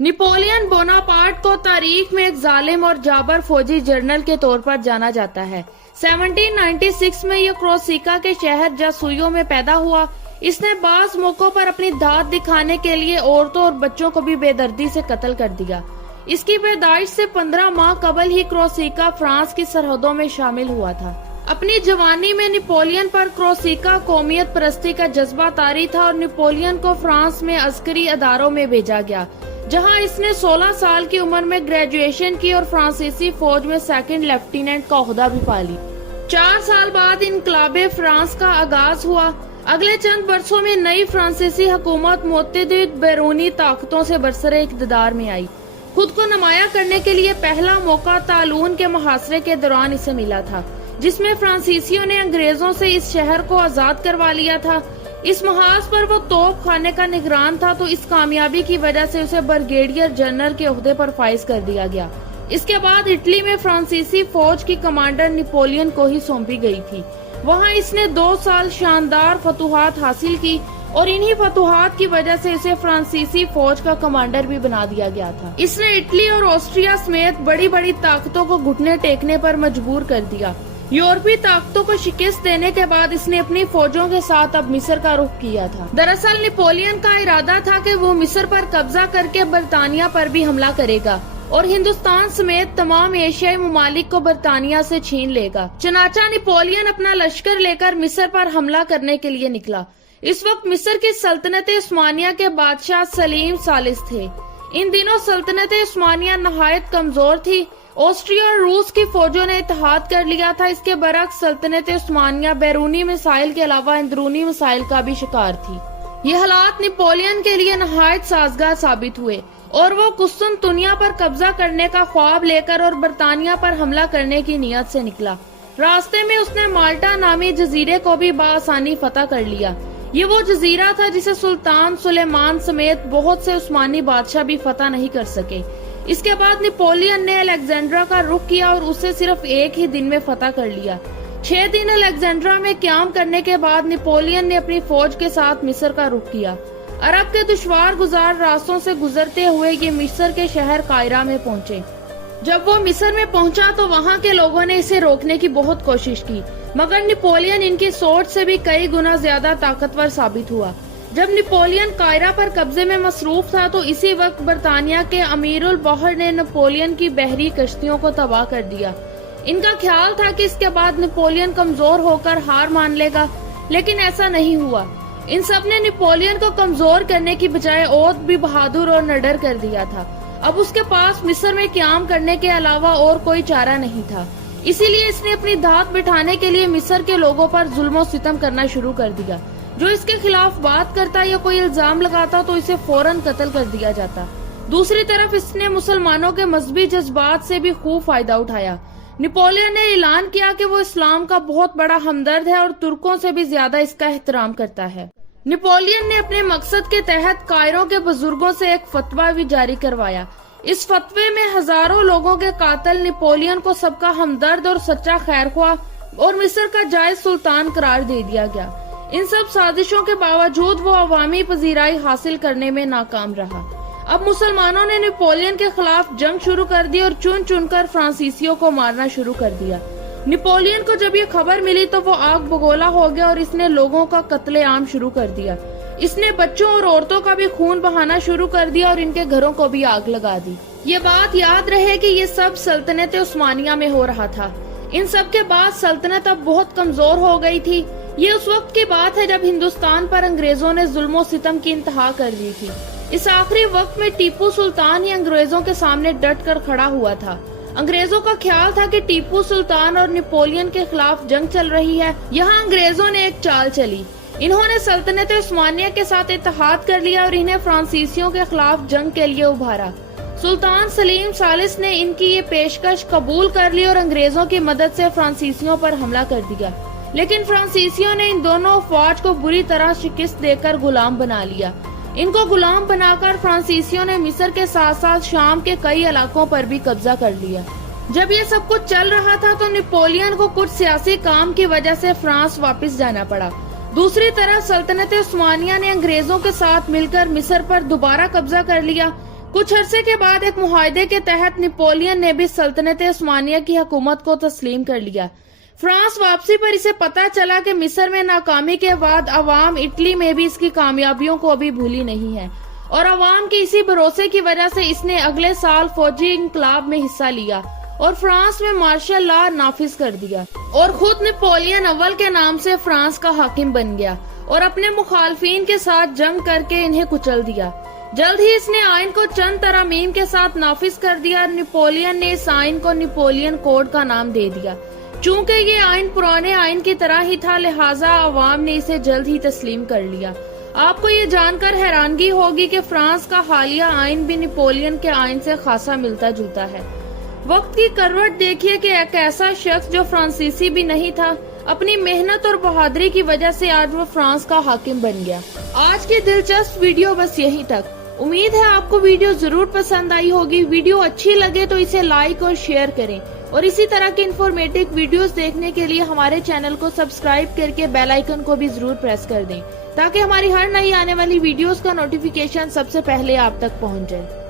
Napoleon Bonaparte को तारीख में एक जालिम और जाबर फौजी जनरल के तौर पर जाना जाता है। 1796 में यह कोर्सिका के शहर जासूइयों में पैदा हुआ। इसने बाज मौकों पर अपनी दाद दिखाने के लिए औरतों और बच्चों को भी बेदर्दी से कत्ल कर दिया। इसकी पैदाइश से 15 माह कबल ही कोर्सिका फ्रांस की सरहदों में शामिल हुआ था। अपनी जवानी में नेपोलियन पर कोर्सिका कौमियत परस्ती का जज्बा तारी था और नेपोलियन को फ्रांस में अस्करी अदारों में भेजा गया, जहां इसने 16 साल की उम्र में ग्रेजुएशन की और फ्रांसीसी फौज में सेकंड लेफ्टिनेंट का ओहदा भी पा ली। 4 साल बाद इनकलाबे फ्रांस का आगाज हुआ। अगले चंद वर्षों में नई फ्रांसीसी हुकूमत मुतअद्दिद बैरूनी ताकतों से बरसरे इक़्तिदार में आई। खुद को नुमाया करने के लिए पहला मौका तालून के मुहासरे के दौरान इसे मिला था, जिसमें फ्रांसीसियों ने अंग्रेजों से इस शहर को आजाद करवा लिया था। इस महाज पर वो तोप खाने का निगरान था, तो इस कामयाबी की वजह से उसे ब्रिगेडियर जनरल के ओहदे पर फाइज कर दिया गया। इसके बाद इटली में फ्रांसीसी फौज की कमांडर नेपोलियन को ही सौंपी गई थी। वहां इसने 2 साल शानदार फतूहात हासिल की और इन्हीं फतूहात की वजह से इसे फ्रांसीसी फौज का कमांडर भी बना दिया गया था। इसने इटली और ऑस्ट्रिया समेत बड़ी बड़ी ताकतों को घुटने टेकने पर मजबूर कर दिया। यूरोपीय ताकतों को शिकस्त देने के बाद इसने अपनी फौजों के साथ अब मिस्र का रुख किया था। दरअसल नेपोलियन का इरादा था कि वो मिस्र पर कब्जा करके बरतानिया पर भी हमला करेगा और हिंदुस्तान समेत तमाम एशियाई ममालिक को बरतानिया से छीन लेगा। चनाचा नेपोलियन अपना लश्कर लेकर मिस्र पर हमला करने के लिए निकला। इस वक्त मिस्र की सल्तनत उस्मानिया के बादशाह सलीम सालिस थे। इन दिनों सल्तनत उस्मानिया नहायत कमजोर थी। ऑस्ट्रिया और रूस की फौजों ने इत्तेहाद कर लिया था। इसके बरक्स सल्तनत उस्मानिया बैरूनी मिसाइल के अलावा अंदरूनी मिसाइल का भी शिकार थी। ये हालात नेपोलियन के लिए नहायत साजगार साबित हुए और वो कुस्तुनतुनिया पर कब्जा करने का ख्वाब लेकर और बरतानिया पर हमला करने की नीयत से निकला। रास्ते में उसने माल्टा नामी जजीरे को भी बआसानी फतह कर लिया। ये वो जजीरा था जिसे सुल्तान सुलेमान समेत बहुत से उस्मानी बादशाह भी फतह नहीं कर सके। इसके बाद नेपोलियन ने अलेक्जेंड्रा का रुख किया और उसे सिर्फ एक ही दिन में फतह कर लिया। 6 दिन अलेक्जेंड्रा में क्याम करने के बाद नेपोलियन ने अपनी फौज के साथ मिस्र का रुख किया। अरब के दुश्वार गुजार रास्तों से गुजरते हुए ये मिस्र के शहर कायरा में पहुंचे। जब वो मिस्र में पहुंचा तो वहां के लोगों ने इसे रोकने की बहुत कोशिश की, मगर नेपोलियन इनकी सोच से भी कई गुना ज्यादा ताकतवर साबित हुआ। जब नेपोलियन कायरा पर कब्जे में मसरूफ था तो इसी वक्त बरतानिया के अमीरुल बहर ने नेपोलियन की बहरी कश्तियों को तबाह कर दिया। इनका ख्याल था कि इसके बाद नेपोलियन कमजोर होकर हार मान लेगा, लेकिन ऐसा नहीं हुआ। इन सब ने नेपोलियन को कमजोर करने की बजाय और भी बहादुर और निडर कर दिया था। अब उसके पास मिस्र में क्याम करने के अलावा और कोई चारा नहीं था। इसीलिए इसने अपनी धाक बिठाने के लिए मिस्र के लोगों पर जुल्म और सितम करना शुरू कर दिया। जो इसके खिलाफ बात करता या कोई इल्जाम लगाता तो इसे फौरन कत्ल कर दिया जाता। दूसरी तरफ इसने मुसलमानों के मजहबी जज्बात से भी खूब फायदा उठाया। नेपोलियन ने ऐलान किया कि वो इस्लाम का बहुत बड़ा हमदर्द है और तुर्कों से भी ज्यादा इसका एहतराम करता है। नेपोलियन ने अपने मकसद के तहत कायरो के बुजुर्गों से एक फतवा भी जारी करवाया। इस फतवे में हजारों लोगों के कातिल नेपोलियन को सबका हमदर्द और सच्चा खैरख्वाह और मिस्र का जायज सुल्तान करार दे दिया गया। इन सब साजिशों के बावजूद वो अवामी पजीराई हासिल करने में नाकाम रहा। अब मुसलमानों ने नेपोलियन के खिलाफ जंग शुरू कर दी और चुन चुनकर फ्रांसीसियों को मारना शुरू कर दिया। नेपोलियन को जब ये खबर मिली तो वो आग बगोला हो गया और इसने लोगों का कत्लेआम शुरू कर दिया। इसने बच्चों और औरतों का भी खून बहाना शुरू कर दिया और इनके घरों को भी आग लगा दी। ये बात याद रहे कि ये सब सल्तनत उस्मानिया में हो रहा था। इन सब के बाद सल्तनत अब बहुत कमजोर हो गई थी। ये उस वक्त की बात है जब हिंदुस्तान पर अंग्रेजों ने जुल्म सितम की इंतहा कर दी थी। इस आखिरी वक्त में टीपू सुल्तान ही अंग्रेजों के सामने डट कर खड़ा हुआ था। अंग्रेजों का ख्याल था कि टीपू सुल्तान और नेपोलियन के खिलाफ जंग चल रही है। यहाँ अंग्रेजों ने एक चाल चली। इन्होंने सल्तनत उस्मानिया के साथ इत्तेहाद कर लिया और इन्हें फ्रांसीसियों के खिलाफ जंग के लिए उभारा। सुल्तान सलीम सालिस ने इनकी ये पेशकश कबूल कर ली और अंग्रेजों की मदद से फ्रांसीसियों पर हमला कर दिया। लेकिन फ्रांसीसियों ने इन दोनों फौज को बुरी तरह शिकस्त देकर गुलाम बना लिया। इनको गुलाम बनाकर फ्रांसीसियों ने मिस्र के साथ साथ शाम के कई इलाकों पर भी कब्जा कर लिया। जब ये सब कुछ चल रहा था तो नेपोलियन को कुछ सियासी काम की वजह से फ्रांस वापस जाना पड़ा। दूसरी तरफ सल्तनत उस्मानिया ने अंग्रेजों के साथ मिलकर मिस्र पर दोबारा कब्जा कर लिया। کچھ عرصے کے بعد ایک معاہدے کے تحت نپولین نے بھی سلطنت عثمانیہ کی حکومت کو تسلیم کر لیا۔ فرانس واپسی پر اسے پتا چلا کہ مصر میں ناکامی کے بعد عوام اٹلی میں بھی اس کی کامیابیوں کو ابھی بھولی نہیں ہے، اور عوام کے اسی بھروسے کی وجہ سے اس نے اگلے سال فوجی انقلاب میں حصہ لیا اور فرانس میں مارشل لا نافذ کر دیا، اور خود نپولین اول کے نام سے فرانس کا حاکم بن گیا اور اپنے مخالفین کے ساتھ جنگ کر کے انہیں کچل دیا۔ جلد ہی اس نے آئین کو چند ترامیم کے ساتھ نافذ کر دیا اور نپولین نے اس آئین کو نپولین کوڈ کا نام دے دیا۔ چونکہ یہ آئین پرانے آئین کی طرح ہی تھا، لہٰذا عوام نے اسے جلد ہی تسلیم کر لیا۔ آپ کو یہ جان کر حیرانگی ہوگی کہ فرانس کا حالیہ آئین بھی نپولین کے آئین سے خاصا ملتا جلتا ہے۔ وقت کی کروٹ دیکھیے کہ ایک ایسا شخص جو فرانسیسی بھی نہیں تھا، اپنی محنت اور بہادری کی وجہ سے آج وہ فرانس کا حاکم بن گیا۔ آج کی دلچسپ ویڈیو بس یہیں تک۔ امید ہے آپ کو ویڈیو ضرور پسند آئی ہوگی۔ ویڈیو اچھی لگے تو اسے لائک اور شیئر کریں، اور اسی طرح کی انفارمیٹو ویڈیوز دیکھنے کے لیے ہمارے چینل کو سبسکرائب کر کے بیل آئیکن کو بھی ضرور پریس کر دیں، تاکہ ہماری ہر نئی آنے والی ویڈیوز کا نوٹیفیکیشن سب سے پہلے آپ تک پہنچ جائے۔